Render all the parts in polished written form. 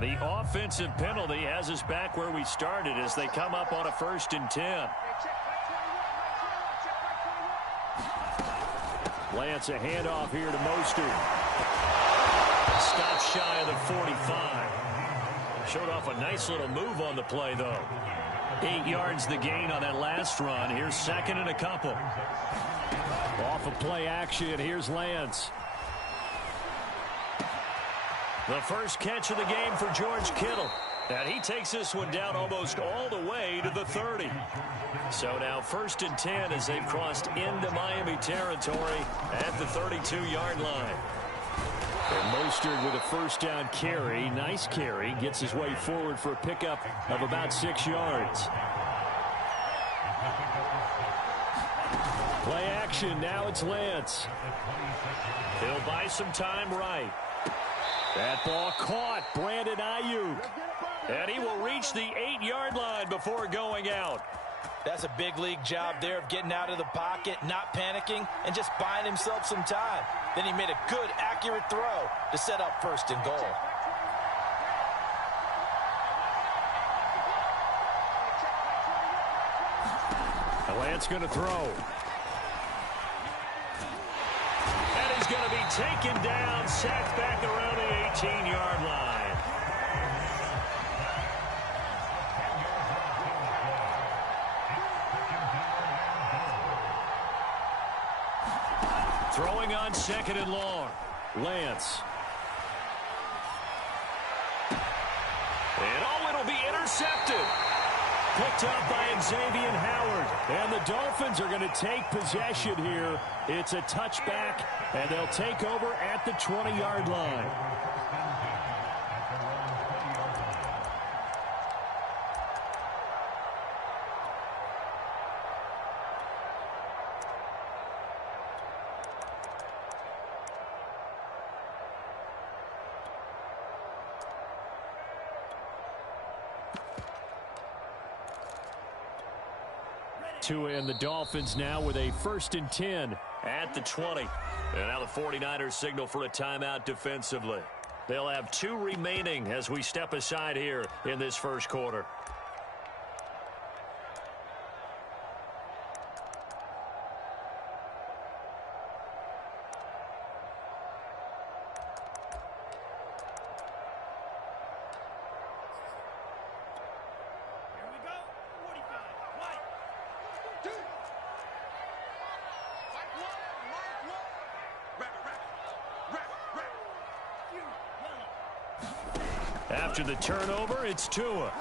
The offensive penalty has us back where we started as they come up on a 1st and 10. Lance, a handoff here to Mostert. Stops shy of the 45. Showed off a nice little move on the play, though. 8 yards the gain on that last run. Here's 2nd and a couple. Off of play action, here's Lance. The first catch of the game for George Kittle. And he takes this one down almost all the way to the 30. So now 1st and 10 as they've crossed into Miami territory at the 32-yard line. And Mostert with a 1st down carry. Nice carry. Gets his way forward for a pickup of about 6 yards. Play action. Now it's Lance. He'll buy some time right. That ball caught. Brandon Ayuk. And he will reach the 8-yard line before going out. That's a big league job there of getting out of the pocket, not panicking, and just buying himself some time. Then he made a good, accurate throw to set up 1st and goal. Lance going to throw. And he's going to be taken down, sacked back around the 18-yard line. Throwing on 2nd and long. Lance. And it'll be intercepted. Picked up by Xavier Howard. And the Dolphins are going to take possession here. It's a touchback, and they'll take over at the 20-yard line. And the Dolphins now with a 1st and 10 at the 20. And now the 49ers signal for a timeout defensively. They'll have 2 remaining as we step aside here in this 1st quarter. After the turnover, it's Tua.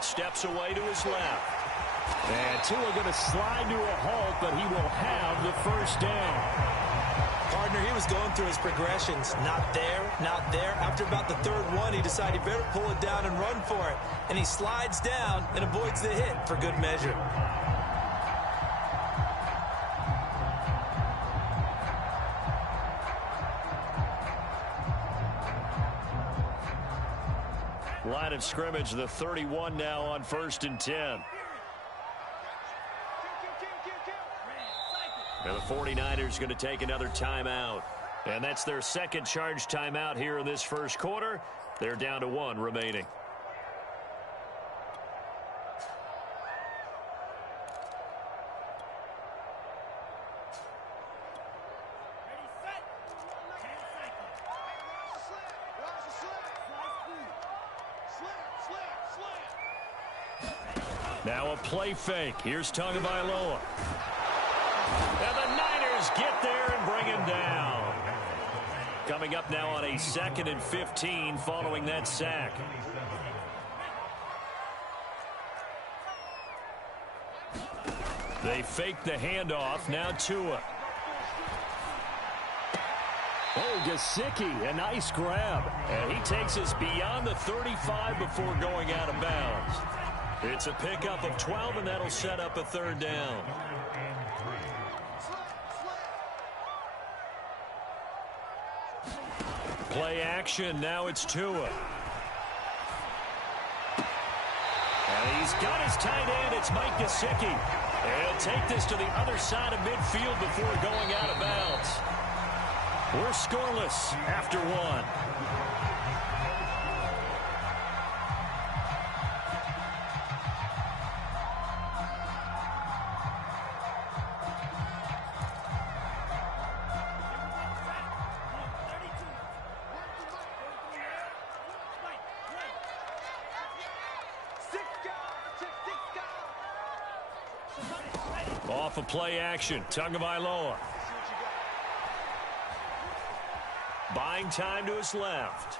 Steps away to his left. And Tua going to slide to a halt, but he will have the 1st down. Partner, he was going through his progressions. Not there, not there. After about the 3rd one, he decided he better pull it down and run for it. And he slides down and avoids the hit for good measure. Line of scrimmage, the 31 now on 1st and 10. And the 49ers going to take another timeout. And that's their 2nd charge timeout here in this 1st quarter. They're down to 1 remaining. Now a play fake. Here's Tagovailoa. And the Niners get there and bring him down. Coming up now on a 2nd and 15 following that sack. They fake the handoff. Now Tua. Oh, Gesicki, a nice grab. And he takes us beyond the 35 before going out of bounds. It's a pickup of 12, and that'll set up a 3rd down. Play action. Now it's Tua. And he's got his tight end. It's Mike Gesicki. And he'll take this to the other side of midfield before going out of bounds. We're scoreless after 1. Off of play action, Tagovailoa. Buying time to his left.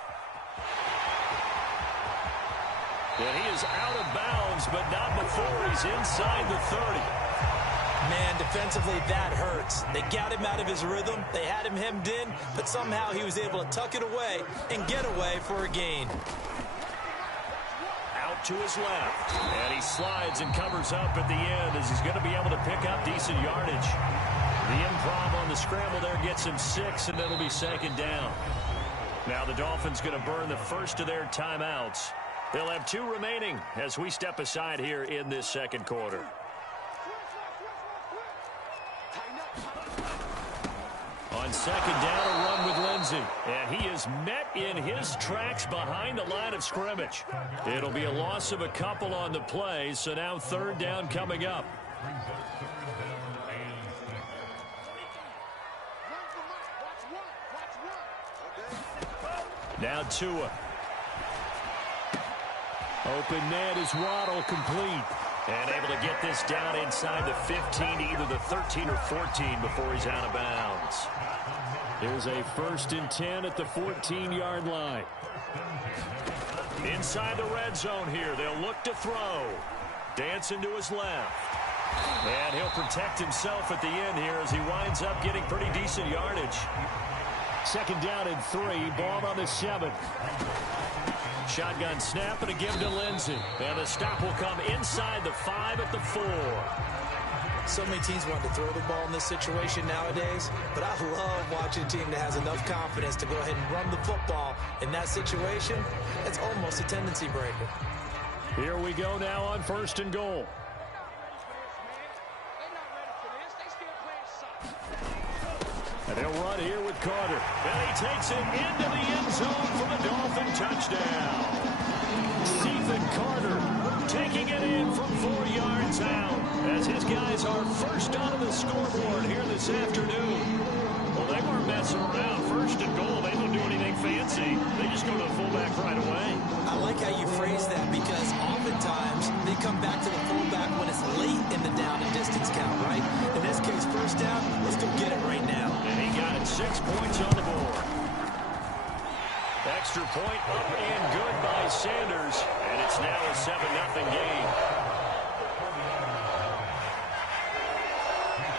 And he is out of bounds, but not before he's inside the 30. Man, defensively, that hurts. They got him out of his rhythm. They had him hemmed in, but somehow he was able to tuck it away and get away for a gain. Out to his left. And he slides and covers up at the end as he's going to be able to pick up decent yardage. The improv on the scramble there gets him 6, and it'll be second down. Now the Dolphins going to burn the first of their timeouts. They'll have 2 remaining as we step aside here in this second quarter. On second down, a run with Lindsey. And he is met in his tracks behind the line of scrimmage. It'll be a loss of a couple on the play, so now third down coming up. Now Tua. Open net is Waddle, complete. And able to get this down inside the 15, either the 13 or 14 before he's out of bounds. Here's a 1st and 10 at the 14-yard line. Inside the red zone here, they'll look to throw. Dancing to his left. And he'll protect himself at the end here as he winds up getting pretty decent yardage. Second down and 3, ball on the 7. Shotgun snap and a give to Lindsey. And the stop will come inside the 5 at the 4. So many teams want to throw the ball in this situation nowadays, but I love watching a team that has enough confidence to go ahead and run the football in that situation. It's almost a tendency breaker. Here we go now on 1st and goal. And he'll run here with Carter. And he takes it into the end zone for the Dolphin touchdown. Stephen Carter taking it in from 4 yards out as his guys are first onto the scoreboard here this afternoon. Well, they weren't messing around. 1st and goal, they don't do anything fancy. They just go to the fullback right away. I like how you phrase that because oftentimes they come back to the fullback when it's late in the down and distance count, right? In this case, 1st down, let's go get it right now. And he got it, 6 points on the board. Extra point up and good by Sanders, and it's now a 7-0 game.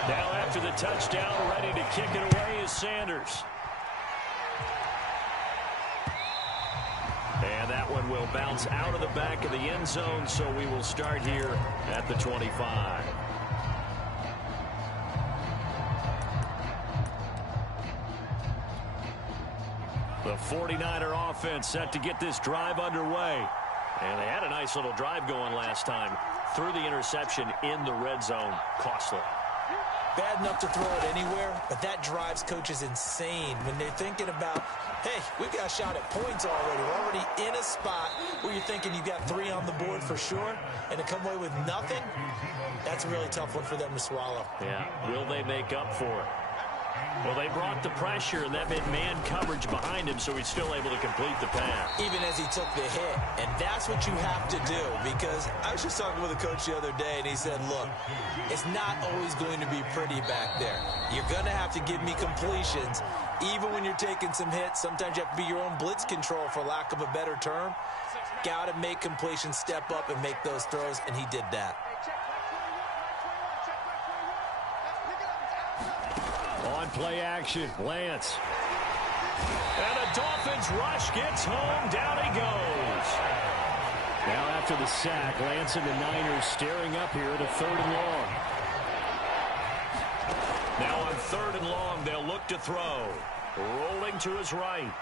Now after the touchdown, ready to kick it away is Sanders. And that one will bounce out of the back of the end zone, so we will start here at the 25. The 49er offense set to get this drive underway. And they had a nice little drive going last time. Threw the interception in the red zone. Costly. Bad enough to throw it anywhere, but that drives coaches insane when they're thinking about, hey, we've got a shot at points already. We're already in a spot where you're thinking you've got 3 on the board for sure, and to come away with nothing, that's a really tough one for them to swallow. Yeah, will they make up for it? Well, they brought the pressure, and that meant man coverage behind him, so he's still able to complete the pass. Even as he took the hit, and that's what you have to do, because I was just talking with a coach the other day, and he said, look, it's not always going to be pretty back there. You're going to have to give me completions, even when you're taking some hits. Sometimes you have to be your own blitz control, for lack of a better term. Got to make completions, step up, and make those throws, and he did that. On play action, Lance. And the Dolphins rush gets home. Down he goes. Now after the sack, Lance and the Niners staring up here at a 3rd and long. Now on 3rd and long, they'll look to throw. Rolling to his right.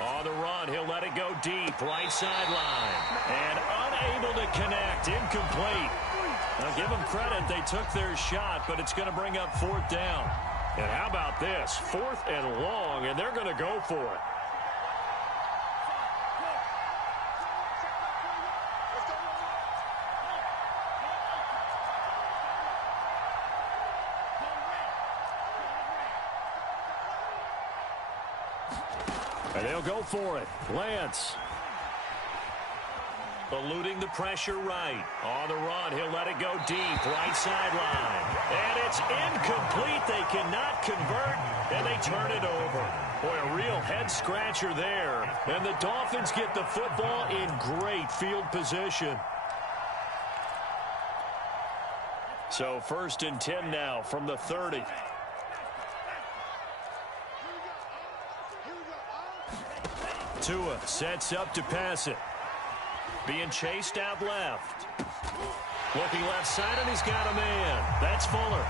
On the run, he'll let it go deep, right sideline. And unable to connect, incomplete. Now give them credit, they took their shot, but it's going to bring up 4th down. And how about this? 4th and long, and they're going to go for it. And they'll go for it. Lance. Eluding the pressure right. On the run, he'll let it go deep. Right sideline. And it's incomplete. They cannot convert, and they turn it over. Boy, a real head-scratcher there. And the Dolphins get the football in great field position. So 1st and 10 now from the 30. Tua sets up to pass it. Being chased out left. Looking left side, and he's got a man. That's Fuller.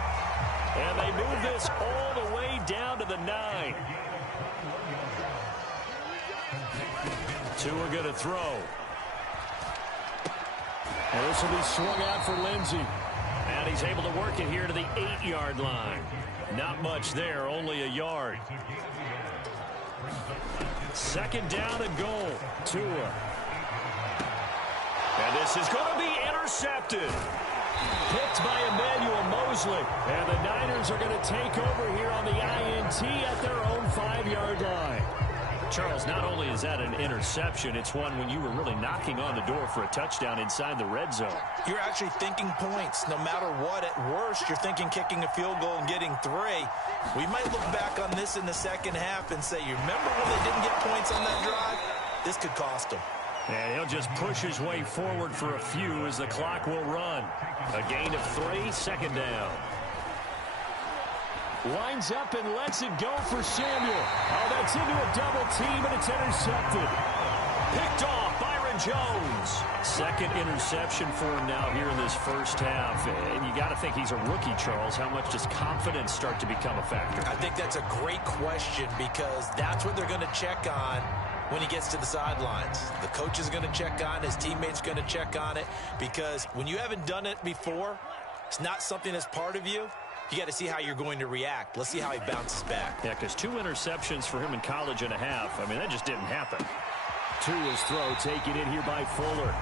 And they move this all the way down to the 9. Tua going to throw. And this will be swung out for Lindsey. And he's able to work it here to the 8-yard line. Not much there, only a yard. 2nd down and goal. Tua. And this is going to be intercepted. Picked by Emmanuel Mosley. And the Niners are going to take over here on the INT at their own 5-yard line. Charles, not only is that an interception, it's one when you were really knocking on the door for a touchdown inside the red zone. You're actually thinking points. No matter what, at worst, you're thinking kicking a field goal and getting 3. We might look back on this in the second half and say, you remember when they didn't get points on that drive? This could cost them. And he'll just push his way forward for a few as the clock will run. A gain of 3, 2nd down. Lines up and lets it go for Samuel. Oh, that's into a double team, and it's intercepted. Picked off, Byron Jones. 2nd interception for him now here in this first half. And you got to think he's a rookie, Charles. How much does confidence start to become a factor? I think that's a great question because that's what they're going to check on when he gets to the sidelines. The coach is going to check on it. His teammates going to check on it because when you haven't done it before, it's not something that's part of you. You got to see how you're going to react. Let's see how he bounces back. Yeah, because 2 interceptions for him in college and a half. I mean, that just didn't happen. Tua's throw taken in here by Fuller.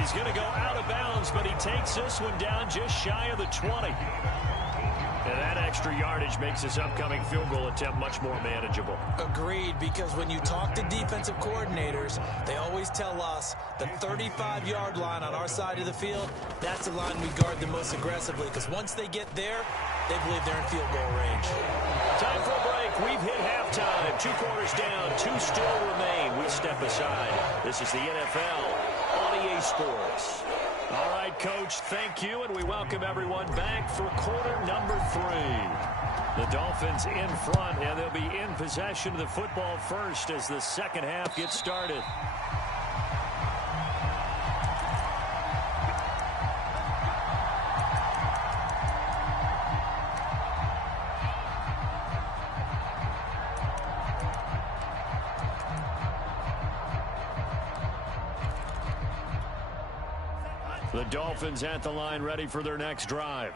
He's going to go out of bounds, but he takes this one down just shy of the 20. And that extra yardage makes this upcoming field goal attempt much more manageable. Agreed, because when you talk to defensive coordinators, they always tell us the 35-yard line on our side of the field, that's the line we guard the most aggressively, because once they get there, they believe they're in field goal range. Time for a break. We've hit halftime. 2 quarters down, 2 still remain. We step aside. This is the NFL on EA Sports. All right, Coach, thank you, and we welcome everyone back for quarter number 3. The Dolphins in front, and they'll be in possession of the football first as the second half gets started. The Dolphins at the line, ready for their next drive.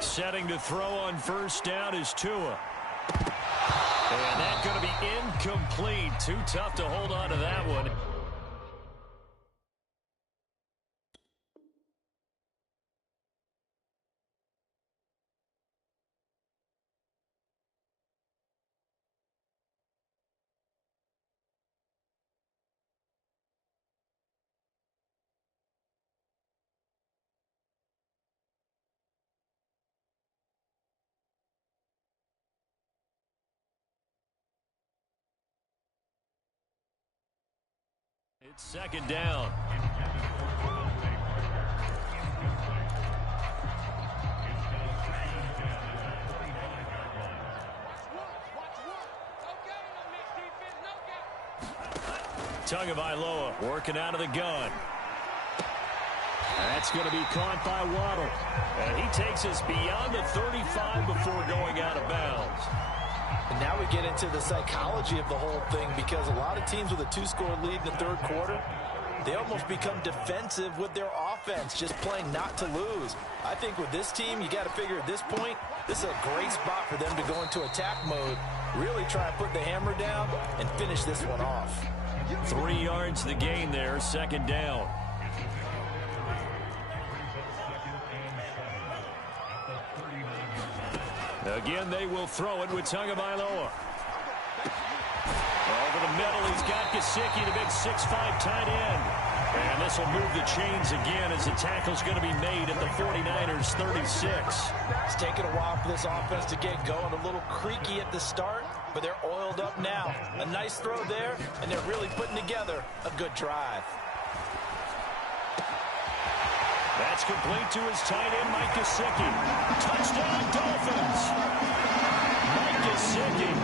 Setting to throw on first down is Tua. And that's going to be incomplete. Too tough to hold on to that one. It's second down. Tagovailoa working out of the gun. That's going to be caught by Waddle. And he takes us beyond the 35 before going out of bounds. And now we get into the psychology of the whole thing because a lot of teams with a 2-score lead in the third quarter, they almost become defensive with their offense, just playing not to lose. I think with this team, you got to figure at this point, this is a great spot for them to go into attack mode, really try and put the hammer down and finish this one off. 3 yards to the gain there, second down. Again, they will throw it with Tagovailoa. Over the middle. He's got Gesicki, the big 6'5" tight end. And this will move the chains again as the tackle's going to be made at the 49ers 36. It's taken a while for this offense to get going. A little creaky at the start, but they're oiled up now. A nice throw there, and they're really putting together a good drive. That's complete to his tight end, Mike Gesicki. Touchdown, Dolphins. Mike Gesicki,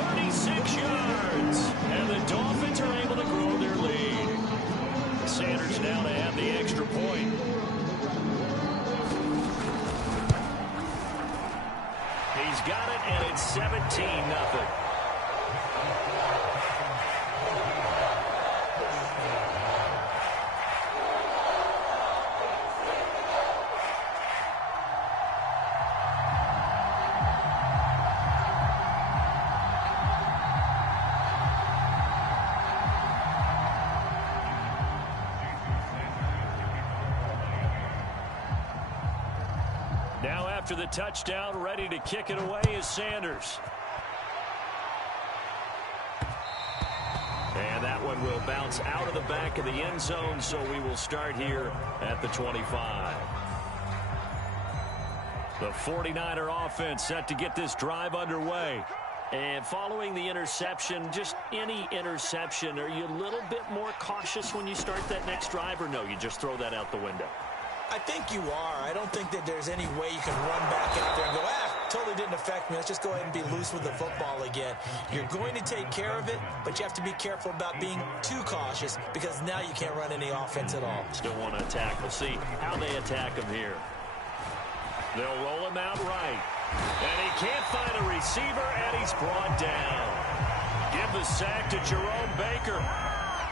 36 yards. And the Dolphins are able to grow their lead. Sanders now to add the extra point. He's got it, and it's 17-0. Now after the touchdown, ready to kick it away is Sanders. And that one will bounce out of the back of the end zone, so we will start here at the 25. The 49er offense set to get this drive underway. And following the interception, just any interception, are you a little bit more cautious when you start that next drive, or no, you just throw that out the window? I think you are. I don't think that there's any way you can run back out there and go, totally didn't affect me. Let's just go ahead and be loose with the football again. You're going to take care of it, but you have to be careful about being too cautious because now you can't run any offense at all. Still want to attack. We'll see how they attack him here. They'll roll him out right. And he can't find a receiver, and he's brought down. Give the sack to Jerome Baker.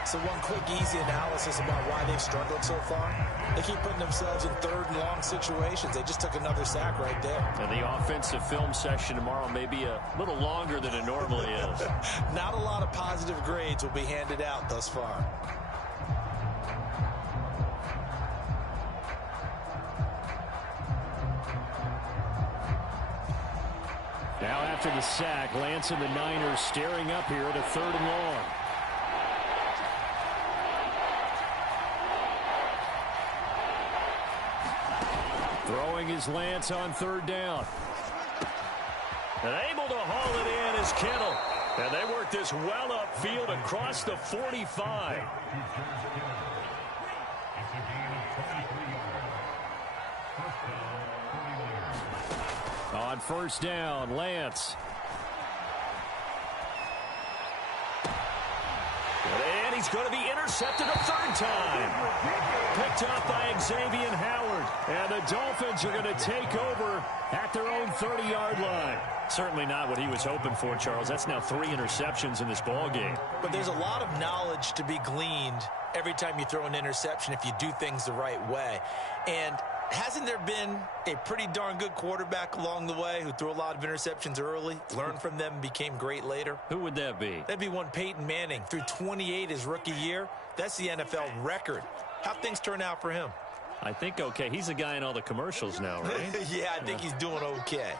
So one quick, easy analysis about why they've struggled so far. They keep putting themselves in third and long situations. They just took another sack right there. And the offensive film session tomorrow may be a little longer than it normally is. Not a lot of positive grades will be handed out thus far. Now after the sack, Lance and the Niners staring up here at a 3rd and long. Throwing his Lance on 3rd down. And able to haul it in is Kittle. And they work this well upfield across the 45. On 1st down, Lance. And he's going to be intercepted a 3rd time. Picked up by Xavier Howard. And the Dolphins are going to take over at their own 30-yard line. Certainly not what he was hoping for, Charles. That's now 3 interceptions in this ball game. But there's a lot of knowledge to be gleaned every time you throw an interception if you do things the right way. And hasn't there been a pretty darn good quarterback along the way who threw a lot of interceptions early, learned from them, and became great later? Who would that be? That'd be one Peyton Manning. Threw 28 his rookie year. That's the NFL record. How'd things turn out for him? I think okay. He's a guy in all the commercials now, right? Yeah, I think he's doing okay.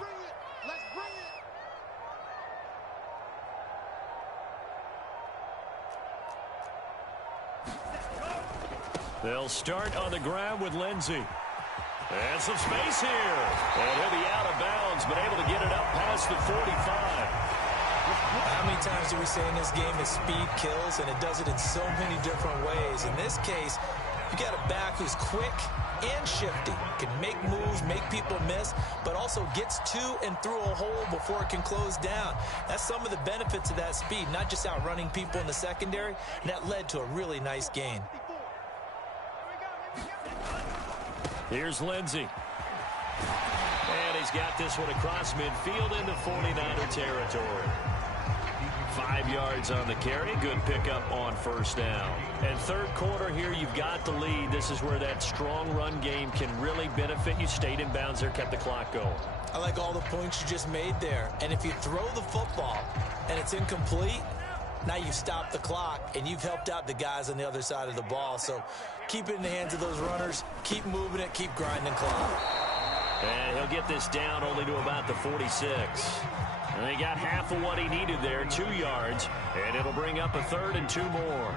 They'll start on the ground with Lindsey. And some space here. And he'll be out of bounds, but able to get it up past the 45. How many times do we say in this game that speed kills, and it does it in so many different ways? In this case, you got a back who's quick and shifty, can make moves, make people miss, but also gets to and through a hole before it can close down. That's some of the benefits of that speed, not just outrunning people in the secondary, and that led to a really nice gain. Here's Lindsey. And he's got this one across midfield into 49er territory. 5 yards on the carry. Good pickup on 1st down. And 3rd quarter here, you've got the lead. This is where that strong run game can really benefit you. Stayed in bounds there, kept the clock going. I like all the points you just made there. And if you throw the football and it's incomplete, now you stop the clock, and you've helped out the guys on the other side of the ball. So keep it in the hands of those runners. Keep moving it. Keep grinding clock. And he'll get this down only to about the 46. And they got half of what he needed there, 2 yards, and it'll bring up a 3rd and 2 more.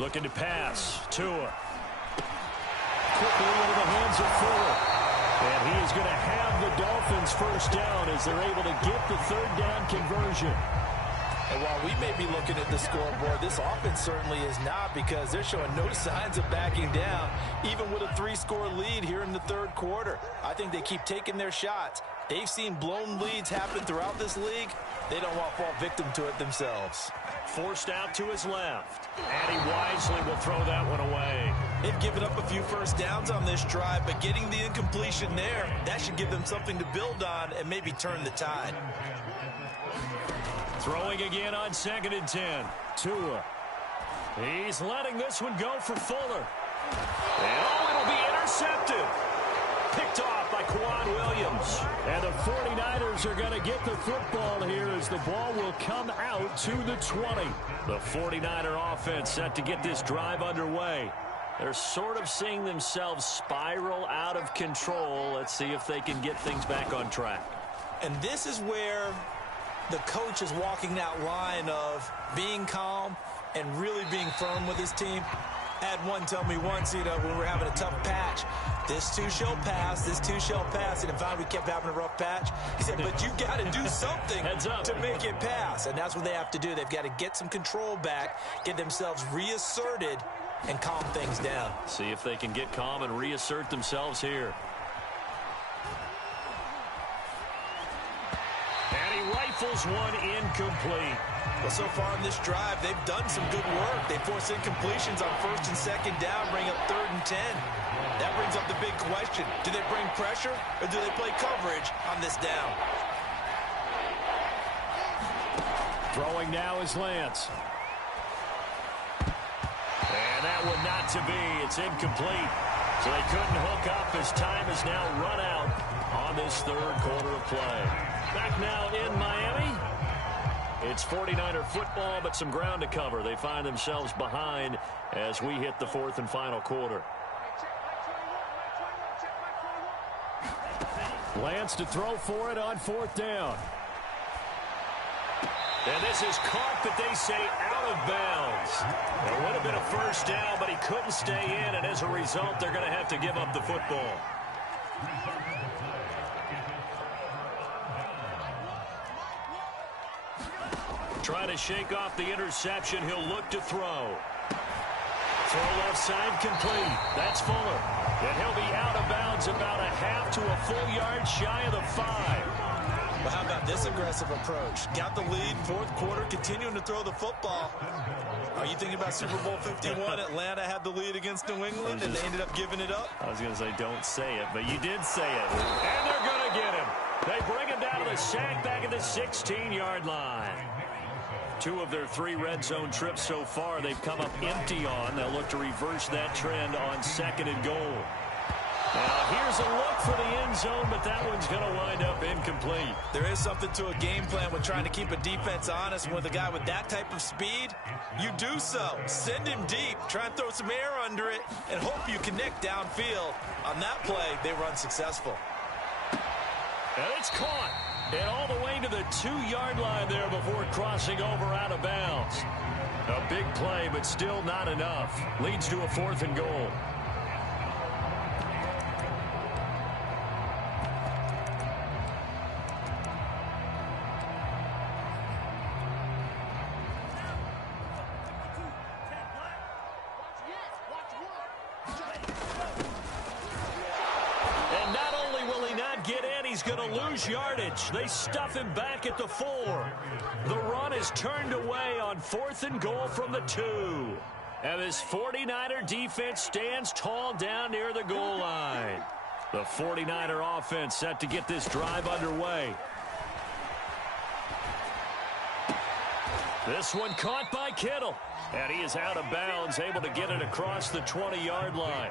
Looking to pass. Tua. Quickly into the hands of Fuller. And he is going to have the Dolphins first down as they're able to get the 3rd down conversion. And while we may be looking at the scoreboard, this offense certainly is not, because they're showing no signs of backing down, even with a 3-score lead here in the 3rd quarter. I think they keep taking their shots. They've seen blown leads happen throughout this league. They don't want to fall victim to it themselves. Forced out to his left. And he wisely will throw that one away. They've given up a few first downs on this drive, but getting the incompletion there, that should give them something to build on and maybe turn the tide. Throwing again on 2nd and 10. Tua. He's letting this one go for Fuller. And it'll be intercepted. Picked off by Kwan Williams. And the 49ers are going to get the football here as the ball will come out to the 20. The 49er offense set to get this drive underway. They're sort of seeing themselves spiral out of control. Let's see if they can get things back on track. And this is where the coach is walking that line of being calm and really being firm with his team. I had one tell me once, when we were having a tough patch, this too shall pass, this too shall pass. And if we kept having a rough patch, he said, but you got to do something to make it pass. And that's what they have to do. They've got to get some control back, get themselves reasserted, and calm things down. See if they can get calm and reassert themselves here. And he rifles one incomplete. Well, so far in this drive, they've done some good work. They force incompletions on 1st and 2nd down, bring up 3rd and 10. That brings up the big question. Do they bring pressure or do they play coverage on this down? Throwing now is Lance. And that one not to be. It's incomplete. So they couldn't hook up as time is now run out on this 3rd quarter of play. Back now in Miami. It's 49er football, but some ground to cover. They find themselves behind as we hit the 4th and final quarter. Lance to throw for it on 4th down. And this is caught, but they say out of bounds. It would have been a first down, but he couldn't stay in, and as a result, they're going to have to give up the football. Trying to shake off the interception. He'll look to throw. Throw left side complete. That's Fuller. And he'll be out of bounds about a half to a full yard shy of the 5. Well, how about this aggressive approach? Got the lead, 4th quarter, continuing to throw the football. Are you thinking about Super Bowl 51? Atlanta had the lead against New England, and they ended up giving it up? I was going to say don't say it, but you did say it. And they're going to get him. They bring him down to the sack back at the 16-yard line. 2 of their 3 red zone trips so far they've come up empty on. They'll look to reverse that trend on 2nd and goal. Now here's a look for the end zone, but that one's going to wind up incomplete. There is something to a game plan with trying to keep a defense honest. With a guy with that type of speed, you do so. Send him deep, try and throw some air under it, and hope you connect downfield. On that play, they were unsuccessful. And it's caught. And all the way to the 2-yard line there before crossing over out of bounds. A big play, but still not enough. Leads to a 4th and goal. Yardage. They stuff him back at the 4. The run is turned away on 4th and goal from the 2. And this 49er defense stands tall down near the goal line. The 49er offense set to get this drive underway. This one caught by Kittle. And he is out of bounds, able to get it across the 20-yard line.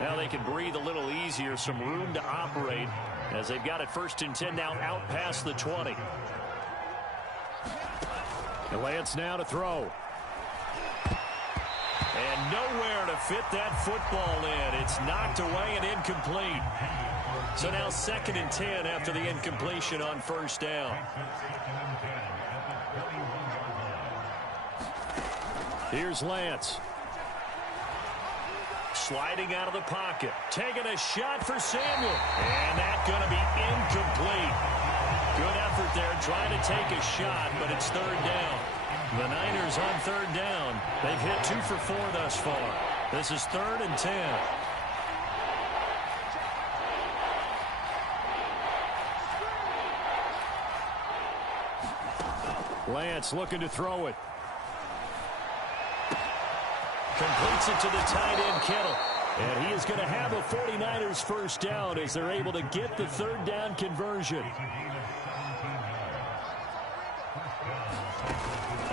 Now they can breathe a little easier, some room to operate as they've got it 1st and 10 now out past the 20. And Lance now to throw. And nowhere to fit that football in. It's knocked away and incomplete. So now 2nd and 10 after the incompletion on first down. Here's Lance. Sliding out of the pocket. Taking a shot for Samuel. And that's going to be incomplete. Good effort there trying to take a shot, but it's 3rd down. The Niners on 3rd down. They've hit 2 for 4 thus far. This is 3rd and 10. Lance looking to throw it. Completes it to the tight end, Kittle. And he is going to have a 49ers first down as they're able to get the 3rd down conversion.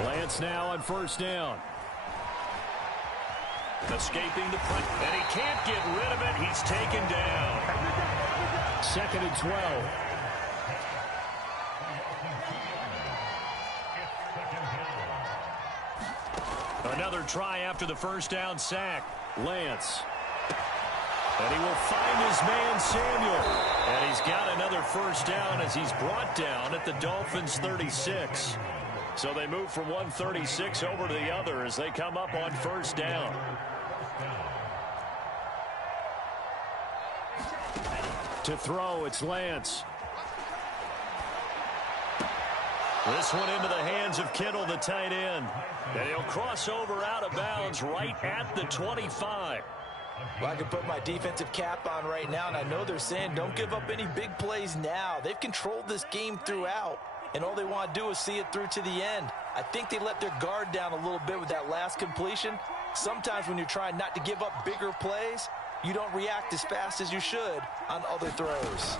Lance now on first down. Escaping the punt. And he can't get rid of it. He's taken down. 2nd and 12. Another try after the first down sack. Lance. And he will find his man Samuel. And he's got another first down as he's brought down at the Dolphins 36. So they move from 136 over to the other as they come up on first down. To throw, it's Lance. This one into the hands of Kittle, the tight end. And he'll cross over out of bounds right at the 25. Well, I can put my defensive cap on right now, and I know they're saying don't give up any big plays now. They've controlled this game throughout, and all they want to do is see it through to the end. I think they let their guard down a little bit with that last completion. Sometimes when you're trying not to give up bigger plays, you don't react as fast as you should on other throws.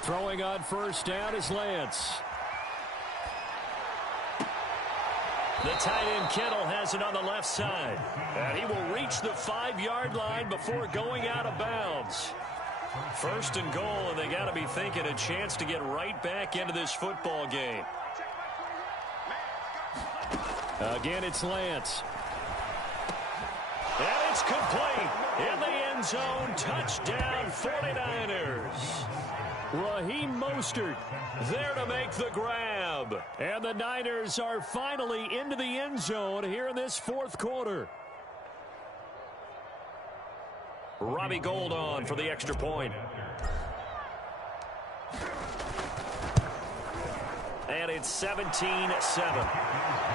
Throwing on first down is Lance. The tight end Kittle has it on the left side. And he will reach the 5-yard line before going out of bounds. 1st and goal, and they got to be thinking a chance to get right back into this football game. Again, it's Lance. And it's complete. In the end zone, touchdown 49ers. Raheem Mostert there to make the grab. And the Niners are finally into the end zone here in this 4th quarter. Robbie Gould on for the extra point. And it's 17-7.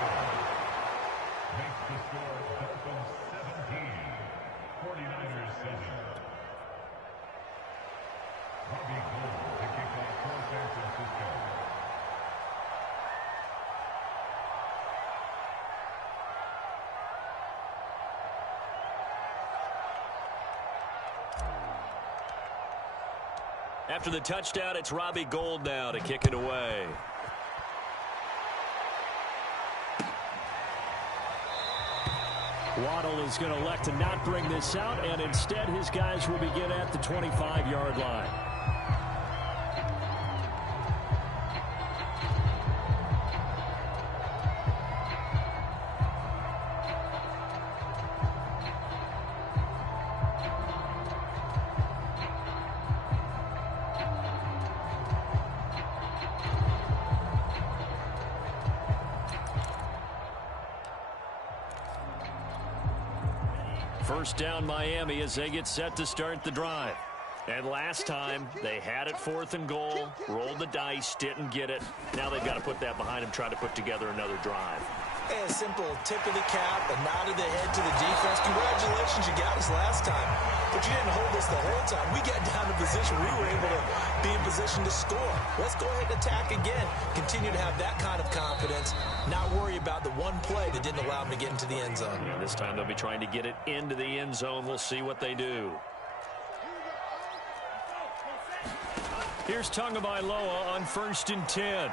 After the touchdown, it's Robbie Gould now to kick it away. Waddle is going to elect to not bring this out, and instead his guys will begin at the 25-yard line. First down Miami as they get set to start the drive. And last time they had it 4th and goal, rolled the dice, didn't get it. Now they've got to put that behind them, try to put together another drive. A simple tip of the cap, a nod of the head to the defense. Congratulations, you got us last time. But you didn't hold us the whole time. We got down to position. We were able to be in position to score. Let's go ahead and attack again. Continue to have that kind of confidence. Not worry about the one play that didn't allow them to get into the end zone. Yeah, this time they'll be trying to get it into the end zone. We'll see what they do. Here's Tagovailoa on 1st and 10.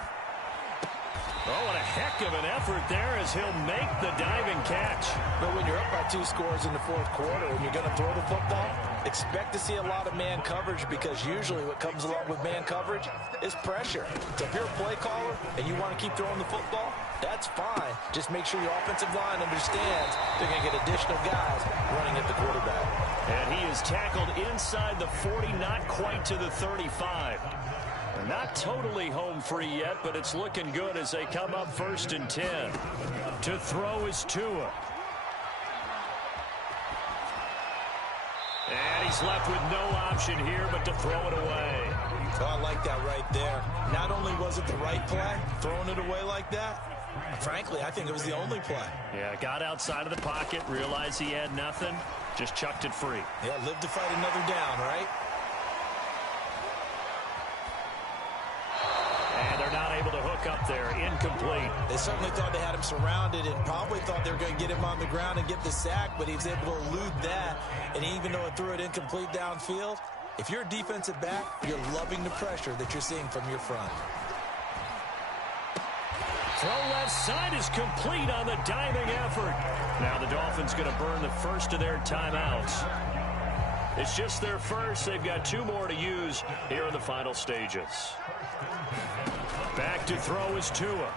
Oh, what a heck of an effort there as he'll make the diving catch. But when you're up by 2 scores in the fourth quarter and you're going to throw the football, expect to see a lot of man coverage, because usually what comes along with man coverage is pressure. So if you're a play caller and you want to keep throwing the football, that's fine. Just make sure your offensive line understands they're going to get additional guys running at the quarterback. And he is tackled inside the 40, not quite to the 35. Not totally home free yet, but it's looking good as they come up 1st and 10. To throw is Tua. And he's left with no option here but to throw it away. Oh, I like that right there. Not only was it the right play, throwing it away like that, frankly, I think it was the only play. Yeah, got outside of the pocket, realized he had nothing, just chucked it free. Yeah, live to fight another down, right? And they're not able to hook up there. Incomplete. They certainly thought they had him surrounded and probably thought they were going to get him on the ground and get the sack, but he was able to elude that. And even though it threw it incomplete downfield, if you're a defensive back, you're loving the pressure that you're seeing from your front. Throw left side is complete on the diving effort. Now the Dolphins going to burn the first of their timeouts. It's just their first. They've got 2 more to use here in the final stages. Back to throw is Tua.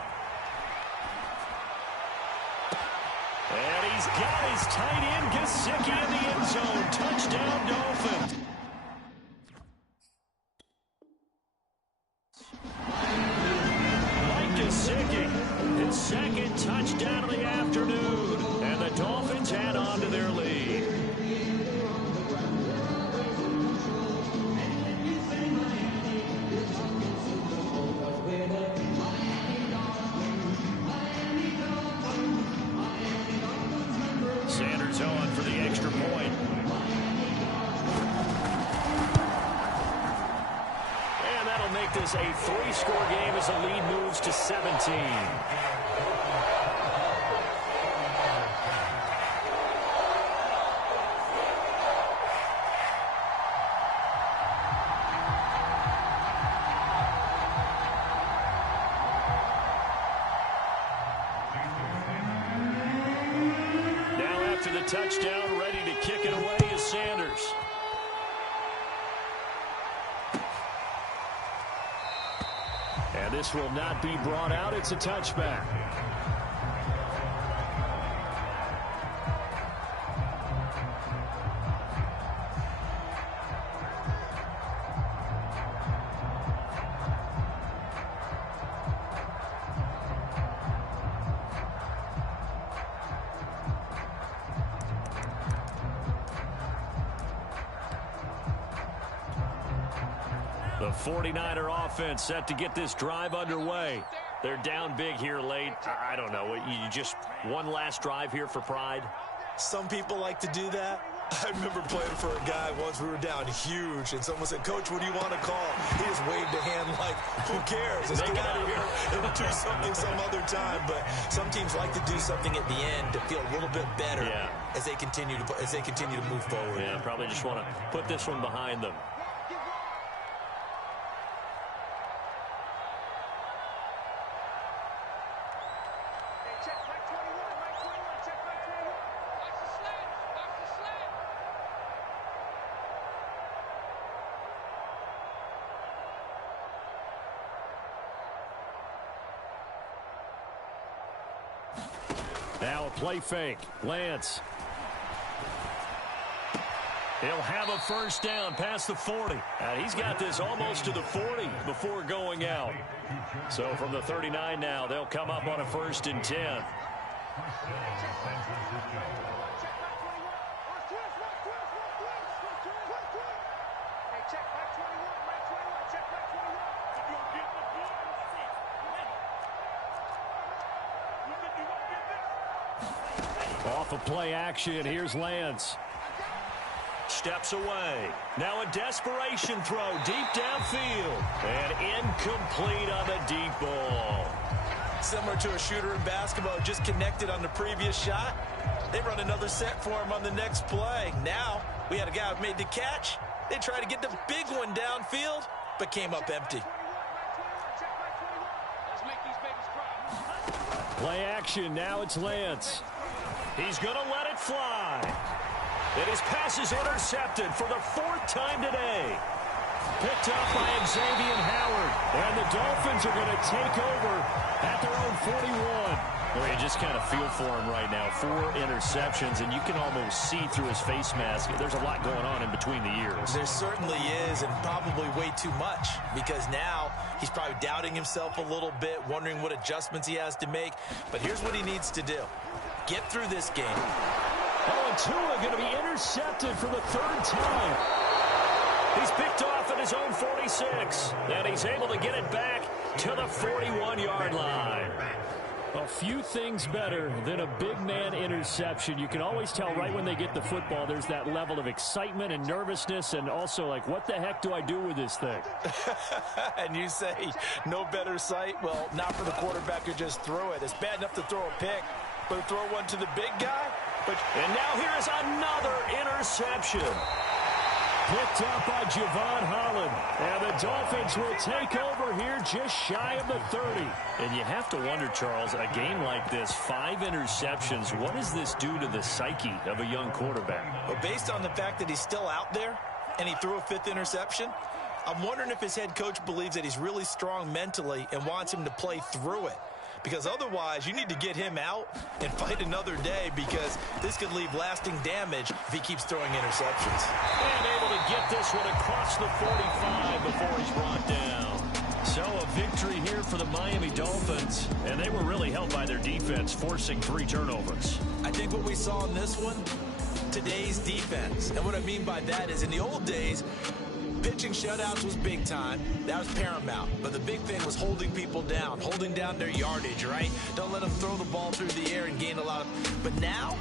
And he's got his tight end, Gesicki, in the end zone. Touchdown, Dolphins. Mike Gesicki, his 2nd touchdown of the afternoon. And the Dolphins add on to their lead. Sanders on for the extra point. And that'll make this a 3-score game as the lead moves to 17. Touchdown, ready to kick it away is Sanders. And this will not be brought out. It's a touchback. The 49er offense set to get this drive underway. They're down big here late. I don't know. You just one last drive here for pride? Some people like to do that. I remember playing for a guy once. We were down huge, and someone said, "Coach, what do you want to call?" He just waved a hand like, "Who cares? Let's get out of here and we'll do something some other time." But some teams like to do something at the end to feel a little bit better as they continue to move forward. Yeah, probably just want to put this one behind them. Now a play fake. Lance. He'll have a first down past the 40. He's got this almost to the 40 before going out. So from the 39 now, they'll come up on a 1st and 10. Off of play action, here's Lance. Steps away. Now a desperation throw deep downfield. And incomplete on the deep ball. Similar to a shooter in basketball, just connected on the previous shot. They run another set for him on the next play. Now we had a guy who made the catch. They tried to get the big one downfield, but came up empty. Play action. Now it's Lance. He's going to let it fly. And his pass is intercepted for the 4th time today. Picked up by Xavier Howard. And the Dolphins are going to take over at their own 41. Well, you just kind of feel for him right now. 4 interceptions, and you can almost see through his face mask. There's a lot going on in between the ears. There certainly is, and probably way too much, because now he's probably doubting himself a little bit, wondering what adjustments he has to make. But here's what he needs to do. Get through this game. Oh, and Tua going to be intercepted for the 3rd time. He's picked off at his own 46, and he's able to get it back to the 41-yard line. A few things better than a big man interception. You can always tell right when they get the football, there's that level of excitement and nervousness, and also like, what the heck do I do with this thing? And you say no better sight? Well, not for the quarterback who just threw it. It's bad enough to throw a pick, but to throw one to the big guy? And now here is another interception. Picked up by Javon Holland. And the Dolphins will take over here just shy of the 30. And you have to wonder, Charles, a game like this, 5 interceptions, what does this do to the psyche of a young quarterback? Well, based on the fact that he's still out there and he threw a 5th interception, I'm wondering if his head coach believes that he's really strong mentally and wants him to play through it. Because otherwise, you need to get him out and fight another day, because this could leave lasting damage if he keeps throwing interceptions. And able to get this one across the 45 before he's brought down. So a victory here for the Miami Dolphins, and they were really helped by their defense, forcing 3 turnovers. I think what we saw in this one, today's defense. And what I mean by that is, in the old days, pitching shutouts was big time. That was paramount. But the big thing was holding people down, holding down their yardage, right? Don't let them throw the ball through the air and gain a lot of... But now,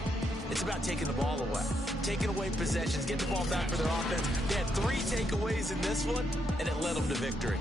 it's about taking the ball away. Taking away possessions, getting the ball back for their offense. They had 3 takeaways in this one, and it led them to victory.